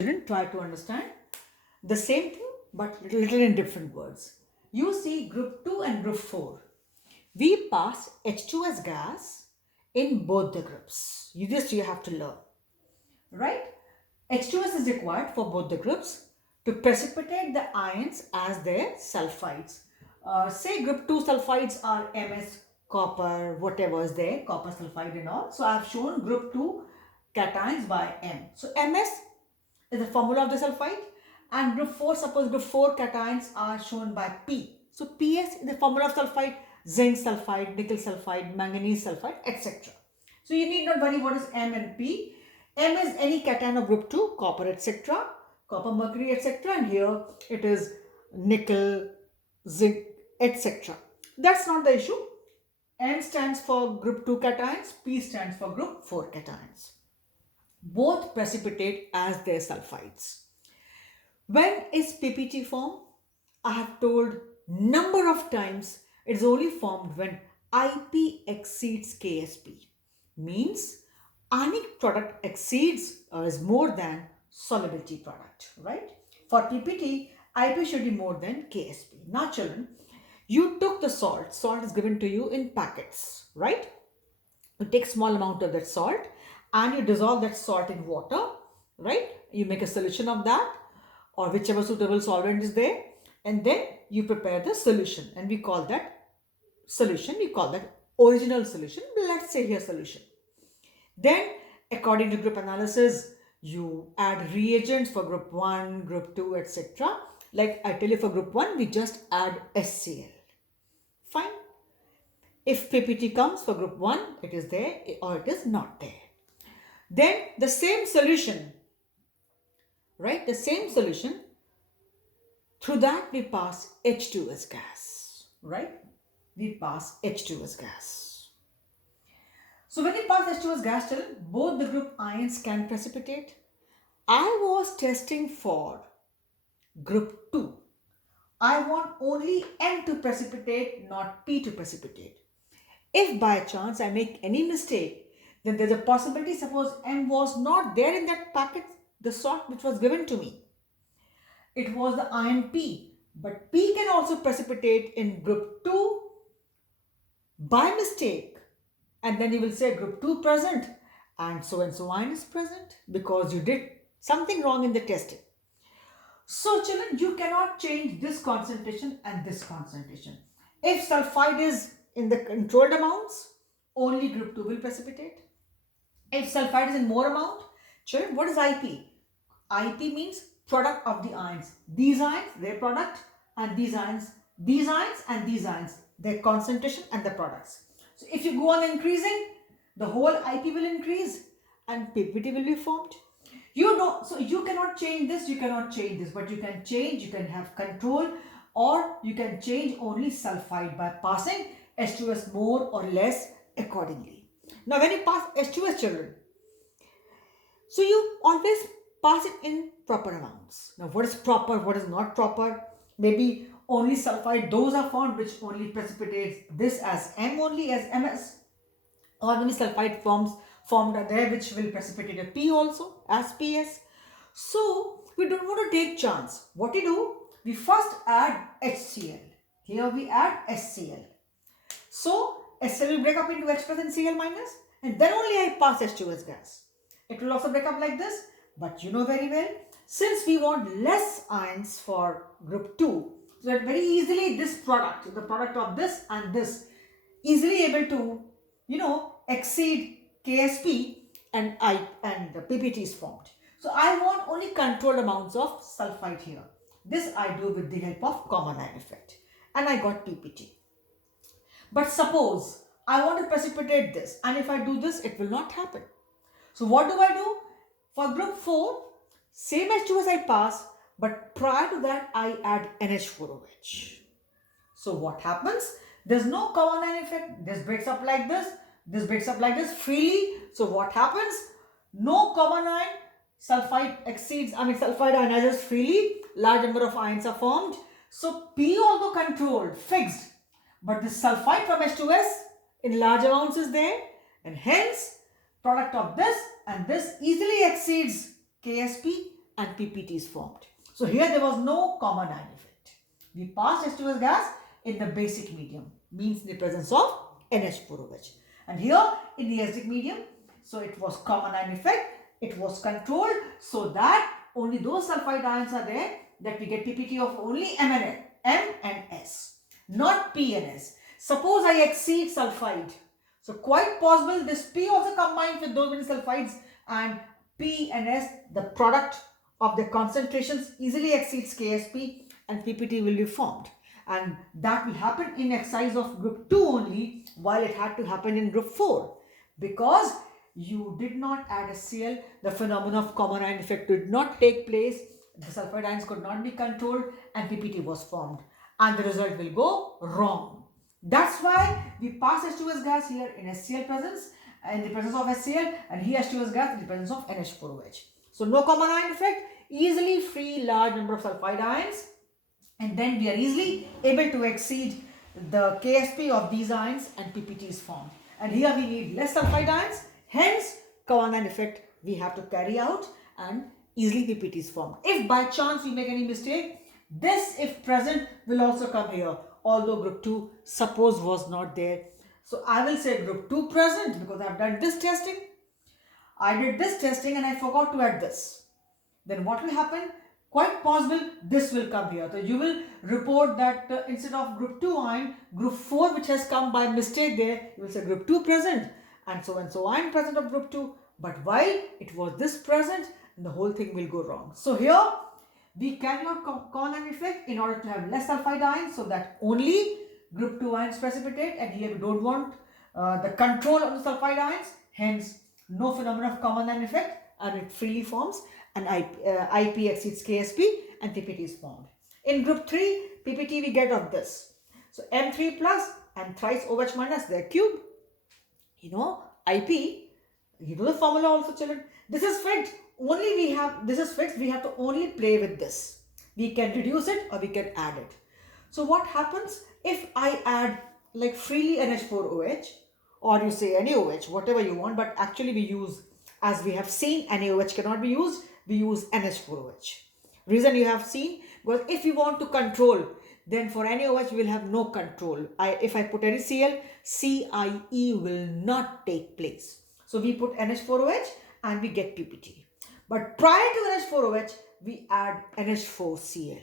Children, try to understand the same thing but little in different words. You see group 2 and group 4. We pass H2S gas in both the groups. You have to learn, right? H2S is required for both the groups to precipitate the ions as their sulfides. Say group 2 sulfides are Ms, copper, whatever is there, copper sulfide and all. So I have shown group 2 cations by M. So Ms is the formula of the sulfide, and group 4, suppose group 4 cations are shown by P. So PS is the formula of sulfide, zinc sulfide, nickel sulfide, manganese sulfide, etc. So you need not worry what is M and P. M is any cation of group 2, copper, etc., copper, mercury, etc., and here it is nickel, zinc, etc. That's not the issue. M stands for group 2 cations, P stands for group 4 cations. Both precipitate as their sulfides. When is PPT formed? I have told number of times it is only formed when IP exceeds KSP. Means ionic product exceeds or is more than solubility product, right? For PPT, IP should be more than KSP. Now children, you took the salt. Salt is given to you in packets, right? You take small amount of that salt and you dissolve that salt in water, right? You make a solution of that or whichever suitable solvent is there, and then you prepare the solution, and we call that solution, we call that original solution. Let's say here solution. Then according to group analysis, you add reagents for group 1, group 2, etc. Like I tell you, for group 1 we just add HCl. Fine. If PPT comes for group 1, it is there or it is not there. Then the same solution, right? The same solution, through that we pass H2S gas, right? We pass H2S gas. So when we pass H2S gas, both the group ions can precipitate. I was testing for group 2. I want only N to precipitate, not P to precipitate. If by chance I make any mistake, then there's a possibility, suppose M was not there in that packet, the salt which was given to me. It was the ion P, but P can also precipitate in group 2 by mistake, and then you will say group 2 present and so ion is present because you did something wrong in the testing. So children, you cannot change this concentration and this concentration. If sulfide is in the controlled amounts, only group 2 will precipitate. If sulfide is in more amount, children, what is IP? IP means product of the ions. These ions, their product, and these ions and these ions, their concentration and the products. So if you go on increasing, the whole IP will increase and PPT will be formed. You know, so you cannot change this, you cannot change this, but you can change, you can have control, or you can change only sulfide by passing H2S more or less accordingly. Now when you pass H2S, children, so you always pass it in proper amounts. Now what is proper, what is not proper? Maybe only sulfide, those are found which only precipitates this as M only, as MS. Or many sulfide formed are there which will precipitate a P also as PS. So we don't want to take chance. What we do? We first add HCl. Here we add HCl. So HCl will break up into H plus and Cl minus, and then only I pass H2S gas. It will also break up like this, but you know very well, since we want less ions for group 2, so that very easily this product, the product of this and this, easily able to, exceed KSP, and the PPT is formed. So I want only controlled amounts of sulfide here. This I do with the help of common ion effect, and I got PPT. But suppose I want to precipitate this, and if I do this, it will not happen. So what do I do? For group 4, same H2S I pass, but prior to that I add NH4OH. So what happens? There's no common ion effect. This breaks up like this breaks up like this freely. So what happens? No common ion, sulfide ionizes freely, large number of ions are formed. So P although controlled, fixed, but the sulfide from H2S in large amounts is there, and hence product of this and this easily exceeds KSP and PPT is formed. So here there was no common ion effect. We passed H2S gas in the basic medium, means in the presence of NH4OH. And here in the acidic medium, so it was common ion effect. It was controlled so that only those sulfide ions are there that we get PPT of only M and S, not P and S. Suppose I exceed sulfide. So quite possible this P also combines with those many sulfides, and P and S, the product of their concentrations easily exceeds KSP and PPT will be formed. And that will happen in exercise of group 2 only, while it had to happen in group 4. Because you did not add HCl, the phenomenon of common ion effect did not take place, the sulfide ions could not be controlled and PPT was formed. And the result will go wrong. That's why we pass H2S gas here in HCl presence, in the presence of HCl, and here H2S gas in the presence of NH4OH. So no common ion effect, easily free large number of sulfide ions, and then we are easily able to exceed the KSP of these ions and PPT is formed. And here we need less sulfide ions, hence common ion effect we have to carry out and easily PPT is formed. If by chance we make any mistake, this if present will also come here, although group 2 suppose was not there. So I will say group 2 present because I have done this testing. I did this testing and I forgot to add this. Then what will happen? Quite possible this will come here. So you will report that instead of group 2 ion, group 4 which has come by mistake there, you will say group 2 present and so ion present of group 2. But while it was this present, the whole thing will go wrong. So here we carry out common ion effect in order to have less sulfide ions so that only group 2 ions precipitate, and here we don't want the control of the sulfide ions, hence no phenomenon of common ion effect and it freely forms and IP exceeds KSP and PPT is formed. In group 3, PPT we get of this. So M3 plus and thrice OH minus their cube. You know, IP, you know the formula also, children. This is fixed. We have to only play with this. We can reduce it or we can add it. So what happens if I add like freely NH4OH, or you say NaOH, whatever you want, but actually we use, as we have seen, NaOH cannot be used, we use NH4OH. Reason you have seen, because if you want to control, then for NaOH we will have no control. If I put NaCl, CIE will not take place. So we put NH4OH and we get PPT. But prior to NH4OH, we add NH4Cl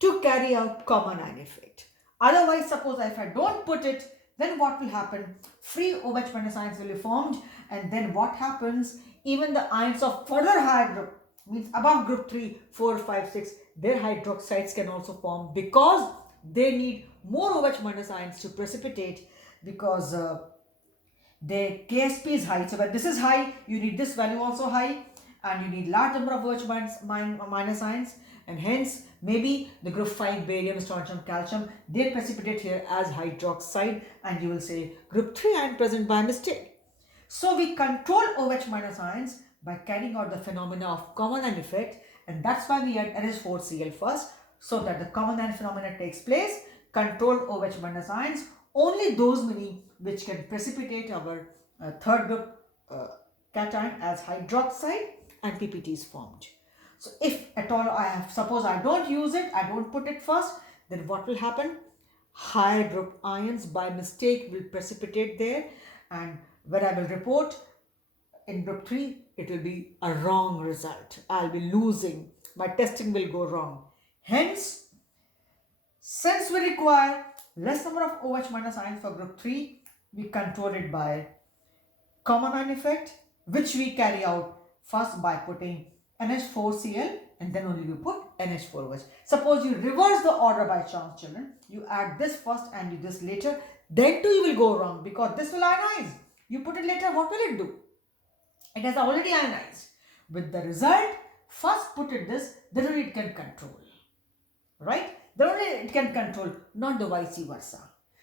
to carry out common ion effect. Otherwise, suppose if I don't put it, then what will happen? Free OH minus ions will be formed, and then what happens? Even the ions of further higher group, means above group 3, 4, 5, 6, their hydroxides can also form because they need more OH minus ions to precipitate, because their KSP is high. So when this is high, you need this value also high, and you need large number of OH minus ions, and hence maybe the group 5 barium, strontium, calcium, they precipitate here as hydroxide, and you will say group 3 ion present by mistake. So we control OH minus ions by carrying out the phenomena of common ion effect, and that's why we add NH4Cl first, so that the common ion phenomena takes place. Control OH minus ions, only those many which can precipitate our third group cation as hydroxide, and PPT is formed. So if at all suppose I don't use it, I don't put it first, then what will happen? Higher group ions by mistake will precipitate there, and when I will report in group 3, it will be a wrong result. I'll be losing. My testing will go wrong. Hence, since we require less number of OH minus ions for group 3, we control it by common ion effect, which we carry out first by putting NH4Cl, and then only we put NH4OH. Suppose you reverse the order by chance, children. You add this first and you this later. Then too you will go wrong, because this will ionize. You put it later, what will it do? It has already ionized. With the result, first put it this, then only it can control. Right? Then only it can control, not the vice versa.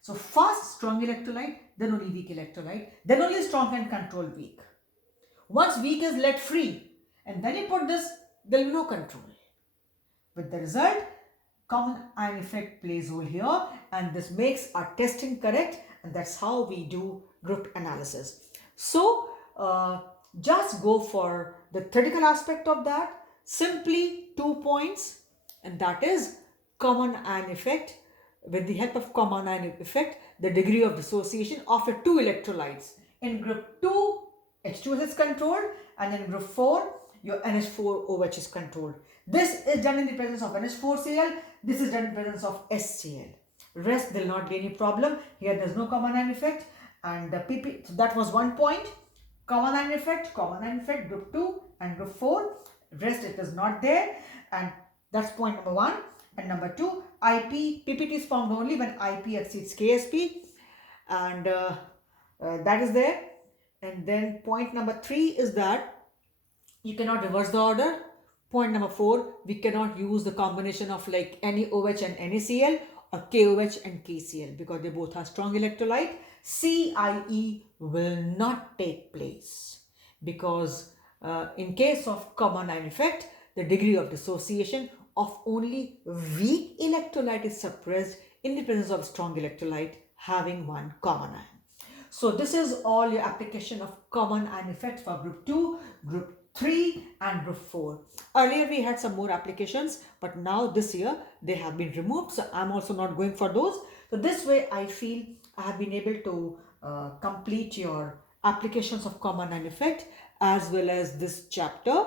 So first strong electrolyte, then only weak electrolyte, then only strong can control weak. Once weak is let free, and then you put this, there will be no control. With the result, common ion effect plays role here, and this makes our testing correct, and that's how we do group analysis. So just go for the theoretical aspect of that. simply 2 points, and that is common ion effect. With the help of common ion effect, the degree of dissociation of the two electrolytes. In group 2, H2S is controlled, and in group 4, your NH4OH is controlled. This is done in the presence of NH4Cl. This is done in the presence of SCl. Rest, there will not be any problem. Here there is no common ion effect. And the PP, so that was 1 point. Common ion effect, group 2 and group 4. Rest, it is not there. And that's point number 1. And number 2, IP, PPT is formed only when IP exceeds KSP. And that is there. And then point number 3 is that you cannot reverse the order. Point number 4, we cannot use the combination of like NaOH and NaCl or KOH and KCl because they both are strong electrolyte. CIE will not take place because in case of common ion effect, the degree of dissociation of only weak electrolyte is suppressed in the presence of strong electrolyte having one common ion. So this is all your application of common ion effect for group 2, group 3 and group 4. Earlier we had some more applications, but now this year they have been removed. So I'm also not going for those. So this way I feel I have been able to complete your applications of common ion effect as well as this chapter.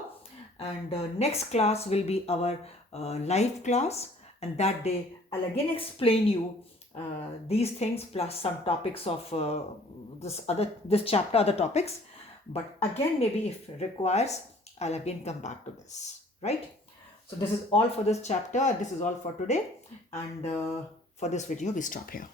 And next class will be our live class, and that day I'll again explain you these things plus some topics of this chapter, other topics. But again, maybe if requires, I'll again come back to this, right? So this is all for this chapter. This is all for today. And for this video, we stop here.